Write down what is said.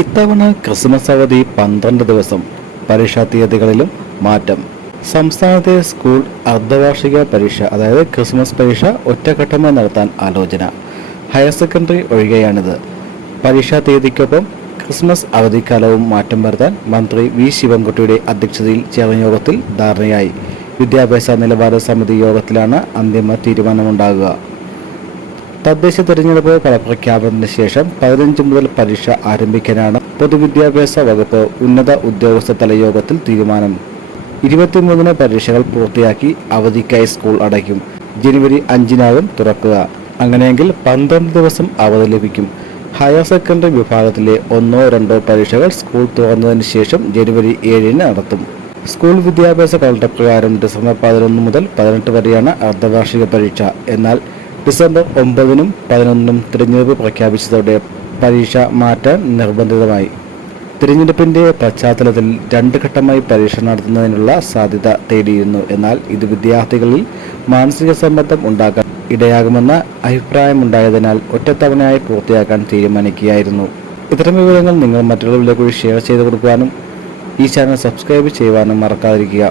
ഇത്തവണ ക്രിസ്മസ് അവധി പന്ത്രണ്ട് ദിവസം. പരീക്ഷാ തീയതികളിലും മാറ്റം. സംസ്ഥാനത്തെ സ്കൂൾ അർദ്ധവാർഷിക പരീക്ഷ അതായത് ക്രിസ്മസ് പരീക്ഷ ഒറ്റഘട്ടമായി നടത്താൻ ആലോചന. ഹയർ സെക്കൻഡറി ഒഴികെയാണിത്. പരീക്ഷാ തീയതിക്കൊപ്പം ക്രിസ്മസ് അവധിക്കാലവും മാറ്റം വരുത്താൻ മന്ത്രി വി ശിവൻകുട്ടിയുടെ അധ്യക്ഷതയിൽ ചേർന്ന യോഗത്തിൽ ധാരണയായി. വിദ്യാഭ്യാസ നിലവാര സമിതി യോഗത്തിലാണ് അന്തിമ തീരുമാനമുണ്ടാകുക. തദ്ദേശ തെരഞ്ഞെടുപ്പ് ഫലപ്രഖ്യാപനത്തിന് ശേഷം പതിനഞ്ച് മുതൽ പരീക്ഷ ആരംഭിക്കാനാണ് പൊതുവിദ്യാഭ്യാസ വകുപ്പ് ഉന്നത ഉദ്യോഗസ്ഥ തല യോഗത്തിൽ തീരുമാനം. ഇരുപത്തിമൂന്നിന് പരീക്ഷകൾ പൂർത്തിയാക്കി അവധിക്കായി സ്കൂൾ അടയ്ക്കും. ജനുവരി അഞ്ചിനാകും തുറക്കുക. അങ്ങനെയെങ്കിൽ പന്ത്രണ്ട് ദിവസം അവധി ലഭിക്കും. ഹയർ സെക്കൻഡറി വിഭാഗത്തിലെ ഒന്നോ രണ്ടോ പരീക്ഷകൾ സ്കൂൾ തുറന്നതിന് ശേഷം ജനുവരി ഏഴിന് നടത്തും. സ്കൂൾ വിദ്യാഭ്യാസ കലണ്ടർ പ്രകാരം ഡിസംബർ പതിനൊന്ന് മുതൽ പതിനെട്ട് വരെയാണ് അർദ്ധവാർഷിക പരീക്ഷ. എന്നാൽ ഡിസംബർ ഒമ്പതിനും പതിനൊന്നിനും തിരഞ്ഞെടുപ്പ് പ്രഖ്യാപിച്ചതോടെ പരീക്ഷ മാറ്റാൻ നിർബന്ധിതമായി. തിരഞ്ഞെടുപ്പിന്റെ പശ്ചാത്തലത്തിൽ രണ്ട് ഘട്ടമായി പരീക്ഷ നടത്തുന്നതിനുള്ള സാധ്യത തേടിയിരുന്നു. എന്നാൽ ഇത് വിദ്യാർത്ഥികളിൽ മാനസിക സമ്മർദ്ദം ഉണ്ടാക്കാൻ ഇടയാകുമെന്ന അഭിപ്രായമുണ്ടായതിനാൽ ഒറ്റത്തവണയായി പൂർത്തിയാക്കാൻ തീരുമാനിക്കുകയായിരുന്നു. ഇത്തരം വിവരങ്ങൾ നിങ്ങൾ മറ്റുള്ളവരിലേക്ക് ഷെയർ ചെയ്തു കൊടുക്കുവാനും ഈ ചാനൽ സബ്സ്ക്രൈബ് ചെയ്യുവാനും മറക്കാതിരിക്കുക.